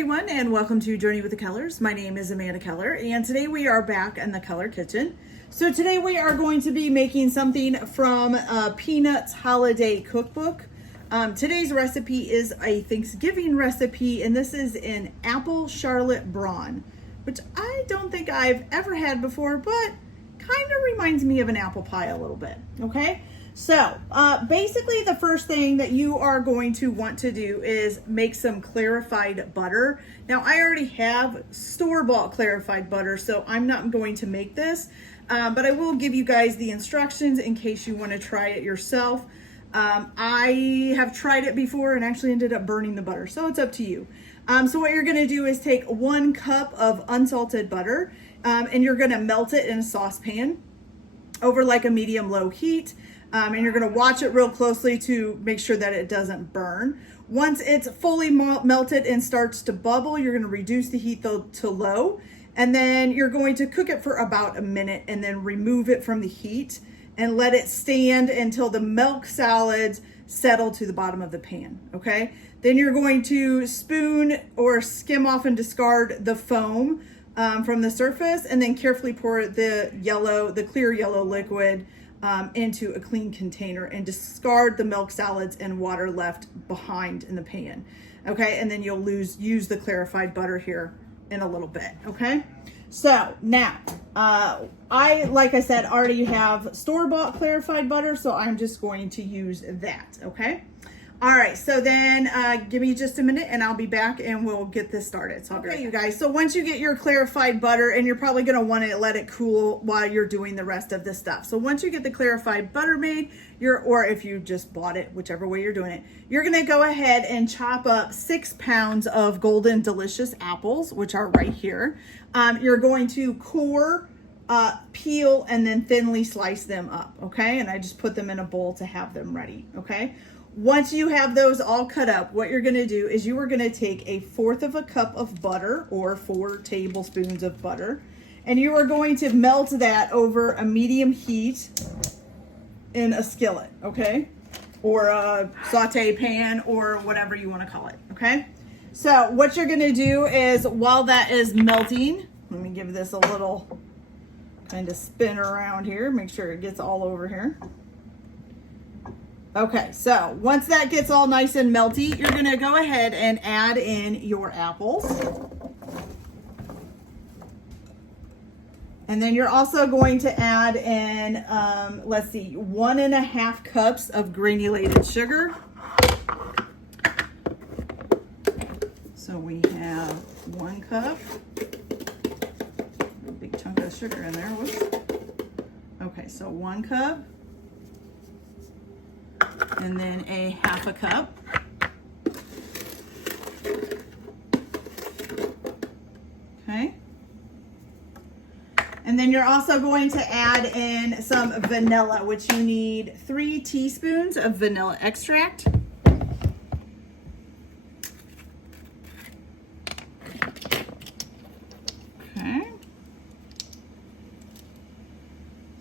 everyone, and welcome to Journey with the Kellers. My name is Amanda Keller, and today we are back in the Keller kitchen. So today we are going to be making something from Peanuts Holiday Cookbook. Today's recipe is a Thanksgiving recipe, and this is an apple Charlotte Braun, which I don't think I've ever had before, but kind of reminds me of an apple pie a little bit, okay? So basically the first thing that you are going to want to do is make some clarified butter. Now I already have store-bought clarified butter, so I'm not going to make this, but I will give you guys the instructions in case you want to try it yourself. I have tried it before and actually ended up burning the butter, so it's up to you. So what you're going to do is take 1 cup of unsalted butter, and you're going to melt it in a saucepan over like a medium-low heat. And you're going to watch it real closely to make sure that it doesn't burn. Once it's fully melted and starts to bubble, you're going to reduce the heat to low, and then you're going to cook it for about a minute and then remove it from the heat and let it stand until the milk solids settle to the bottom of the pan, okay? Then you're going to spoon or skim off and discard the foam from the surface, and then carefully pour the clear yellow liquid into a clean container and discard the milk solids and water left behind in the pan. Okay, and then you'll use the clarified butter here in a little bit. Okay, so now like I said, already have store-bought clarified butter, so I'm just going to use that. Okay. All right, so then give me just a minute and I'll be back and we'll get this started. So okay, you guys, so once you get your clarified butter, and you're probably gonna wanna let it cool while you're doing the rest of this stuff. So once you get the clarified butter made, or if you just bought it, whichever way you're doing it, you're gonna go ahead and chop up 6 pounds of golden delicious apples, which are right here. You're going to core, peel, and then thinly slice them up, okay? And I just put them in a bowl to have them ready, okay? Once you have those all cut up, what you're going to do is you are going to take 1/4 cup of butter, or 4 tablespoons of butter, and you are going to melt that over a medium heat in a skillet, okay? Or a saute pan, or whatever you want to call it, okay? So what you're going to do is, while that is melting, let me give this a little kind of spin around here, make sure it gets all over here. Okay, so once that gets all nice and melty, you're gonna go ahead and add in your apples. And then you're also going to add in, let's see, 1.5 cups of granulated sugar. So we have 1 cup, a big chunk of sugar in there, whoops. Okay, so 1 cup. And then 1/2 cup. Okay. And then you're also going to add in some vanilla, which you need 3 teaspoons of vanilla extract. Okay.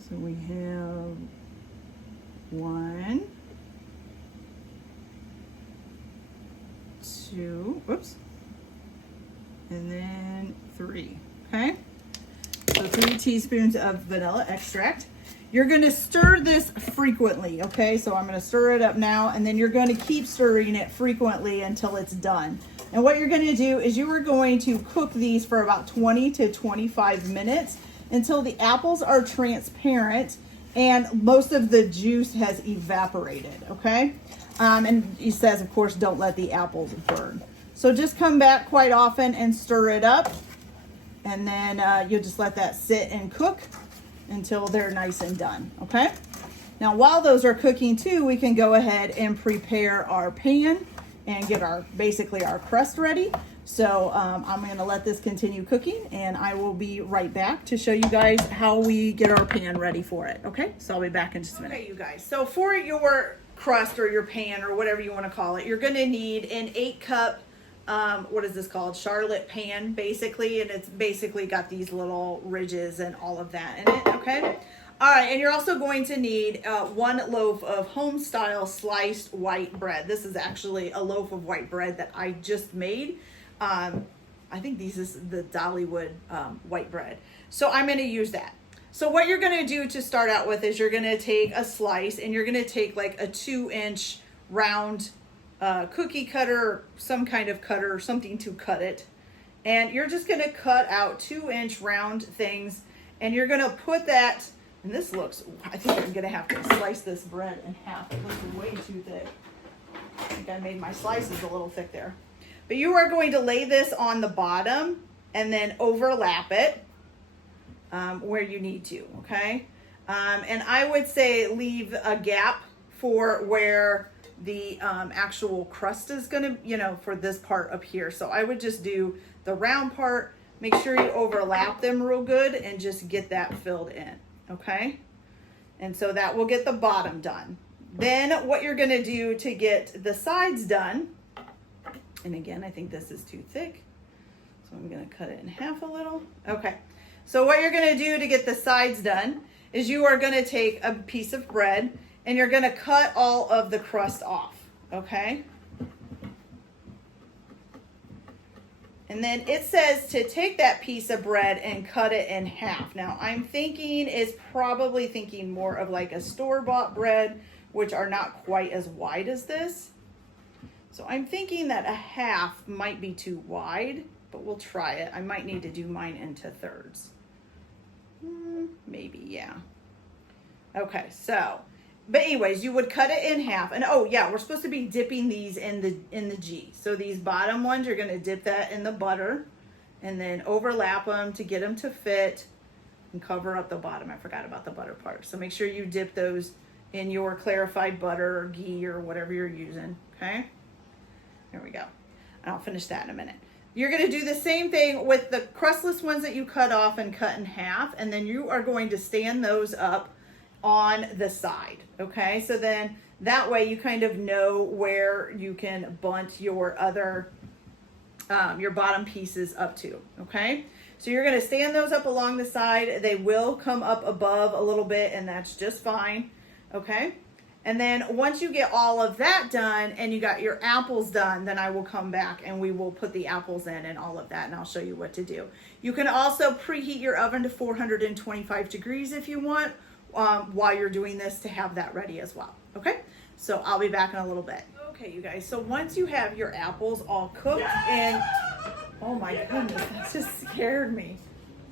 So we have 1, 2, whoops, and then 3, okay? So 3 teaspoons of vanilla extract. You're gonna stir this frequently, okay? So I'm gonna stir it up now, and then you're gonna keep stirring it frequently until it's done. And what you're gonna do is you are going to cook these for about 20 to 25 minutes until the apples are transparent and most of the juice has evaporated, okay? And he says, of course, don't let the apples burn. So just come back quite often and stir it up. And then you'll just let that sit and cook until they're nice and done, okay? Now, while those are cooking too, we can go ahead and prepare our pan and get basically our crust ready. So I'm gonna let this continue cooking, and I will be right back to show you guys how we get our pan ready for it, okay? So I'll be back in just a minute. Okay, you guys, so for your crust or your pan or whatever you want to call it, you're going to need an 8-cup what is this called, Charlotte pan, basically, and it's basically got these little ridges and all of that in it, okay? All right, and you're also going to need 1 loaf of home-style sliced white bread. This is actually a loaf of white bread that I just made. I think these is the Dollywood white bread. So I'm going to use that. So what you're going to do to start out with is you're going to take a slice and you're going to take like a 2-inch round cookie cutter, or some kind of cutter, or something to cut it. And you're just going to cut out 2-inch round things, and you're going to put that, and this looks, I think I'm going to have to slice this bread in half. It looks way too thick. I think I made my slices a little thick there. But you are going to lay this on the bottom and then overlap it where you need to, okay? And I would say leave a gap for where the actual crust is gonna, for this part up here. So I would just do the round part, make sure you overlap them real good and just get that filled in, okay? And so that will get the bottom done. Then what you're gonna do to get the sides done, and again, I think this is too thick, so I'm gonna cut it in half a little. Okay, so what you're gonna do to get the sides done is you are gonna take a piece of bread and you're gonna cut all of the crust off, okay? And then it says to take that piece of bread and cut it in half. Now I'm thinking it's probably thinking more of like a store-bought bread, which are not quite as wide as this. So I'm thinking that a half might be too wide, but we'll try it. I might need to do mine into thirds. Maybe, yeah. Okay, so, but anyways, you would cut it in half. And oh yeah, we're supposed to be dipping these in the ghee. So these bottom ones, you're gonna dip that in the butter and then overlap them to get them to fit and cover up the bottom. I forgot about the butter part. So make sure you dip those in your clarified butter or ghee or whatever you're using, okay? There we go. And I'll finish that in a minute. You're gonna do the same thing with the crustless ones that you cut off and cut in half, and then you are going to stand those up on the side, okay? So then that way you kind of know where you can bunt your other, your bottom pieces up to, okay? So you're gonna stand those up along the side. They will come up above a little bit, and that's just fine, okay? And then once you get all of that done and you got your apples done, then I will come back and we will put the apples in and all of that, and I'll show you what to do. You can also preheat your oven to 425 degrees if you want while you're doing this to have that ready as well, okay? So I'll be back in a little bit. Okay, you guys, so once you have your apples all cooked and, oh my goodness, that just scared me.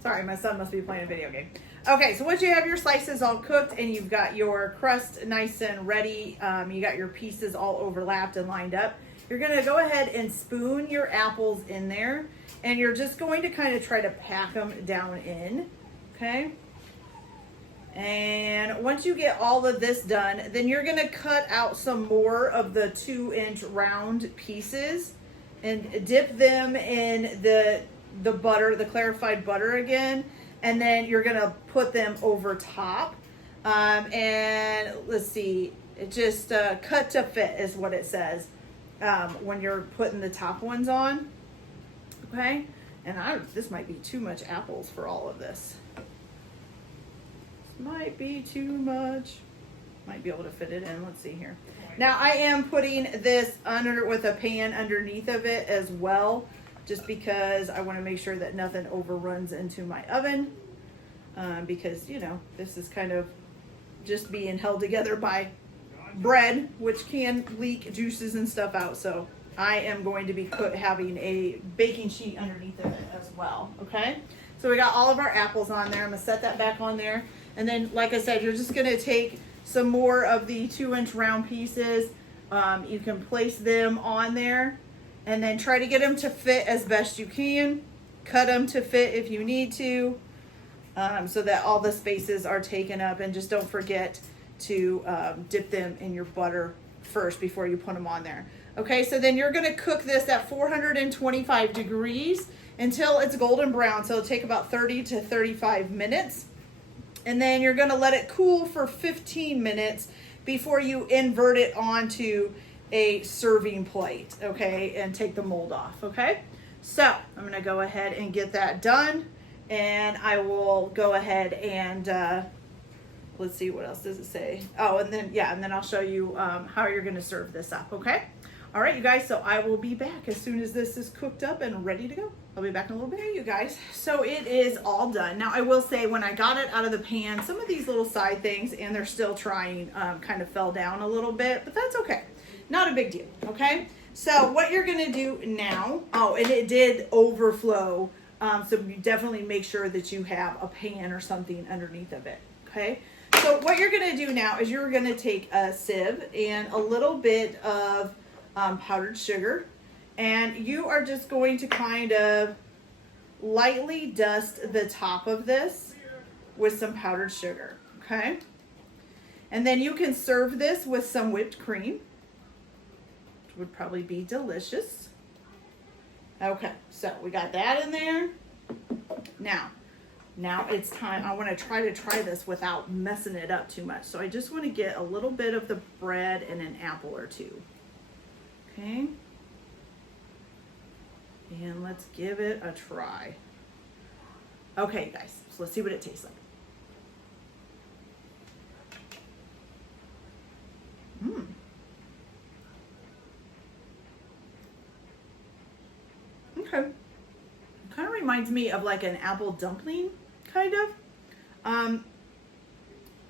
Sorry, my son must be playing a video game. Okay, so once you have your slices all cooked and you've got your crust nice and ready, you got your pieces all overlapped and lined up, you're gonna go ahead and spoon your apples in there, and you're just going to kind of try to pack them down in, okay? And once you get all of this done, then you're gonna cut out some more of the 2-inch round pieces and dip them in the butter, the clarified butter again, and then you're gonna put them over top. And let's see, it just cut to fit is what it says when you're putting the top ones on, okay? And this might be too much apples for all of this. This might be too much. Might be able to fit it in, let's see here. Now I am putting this under with a pan underneath of it as well, just because I want to make sure that nothing overruns into my oven, because, this is kind of just being held together by bread, which can leak juices and stuff out. So I am going to be having a baking sheet underneath of it as well, okay? So we got all of our apples on there. I'm going to set that back on there. And then, like I said, you're just going to take some more of the 2-inch round pieces. You can place them on there, and then try to get them to fit as best you can. Cut them to fit if you need to, so that all the spaces are taken up. And just don't forget to dip them in your butter first before you put them on there. Okay, so then you're gonna cook this at 425 degrees until it's golden brown. So it'll take about 30 to 35 minutes. And then you're gonna let it cool for 15 minutes before you invert it onto a serving plate, okay, and take the mold off, okay? So I'm gonna go ahead and get that done, and I will go ahead and let's see, what else does it say? Oh, and then I'll show you how you're gonna serve this up, okay? All right, you guys, so I will be back as soon as this is cooked up and ready to go. I'll be back in a little bit. Hey, you guys, so it is all done. Now, I will say when I got it out of the pan, some of these little side things, and they're still trying, kind of fell down a little bit, but that's okay. Not a big deal, okay? So what you're gonna do now, oh, and it did overflow, so you definitely make sure that you have a pan or something underneath of it, okay? So what you're gonna do now is you're gonna take a sieve and a little bit of powdered sugar, and you are just going to kind of lightly dust the top of this with some powdered sugar, okay? And then you can serve this with some whipped cream, which would probably be delicious. Okay, so we got that in there. Now it's time. I want to try this without messing it up too much. So I just want to get a little bit of the bread and an apple or two. Okay. And let's give it a try. Okay, guys, so let's see what it tastes like. Okay. Kind of reminds me of like an apple dumpling, kind of.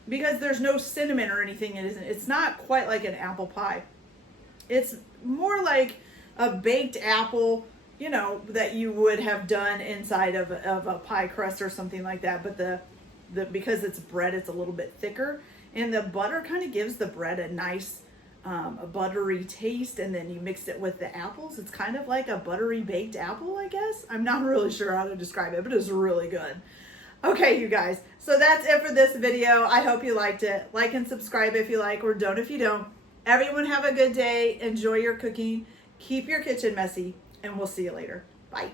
Because there's no cinnamon or anything. It's not quite like an apple pie. It's more like a baked apple, you know, that you would have done inside of a pie crust or something like that. But the because it's bread, it's a little bit thicker, and the butter kind of gives the bread a nice a buttery taste, and then you mix it with the apples. It's kind of like a buttery baked apple, I guess. I'm not really sure how to describe it, but it's really good. Okay, you guys, so that's it for this video. I hope you liked it. Like and subscribe if you like, or don't if you don't. Everyone have a good day. Enjoy your cooking. Keep your kitchen messy, and we'll see you later. Bye.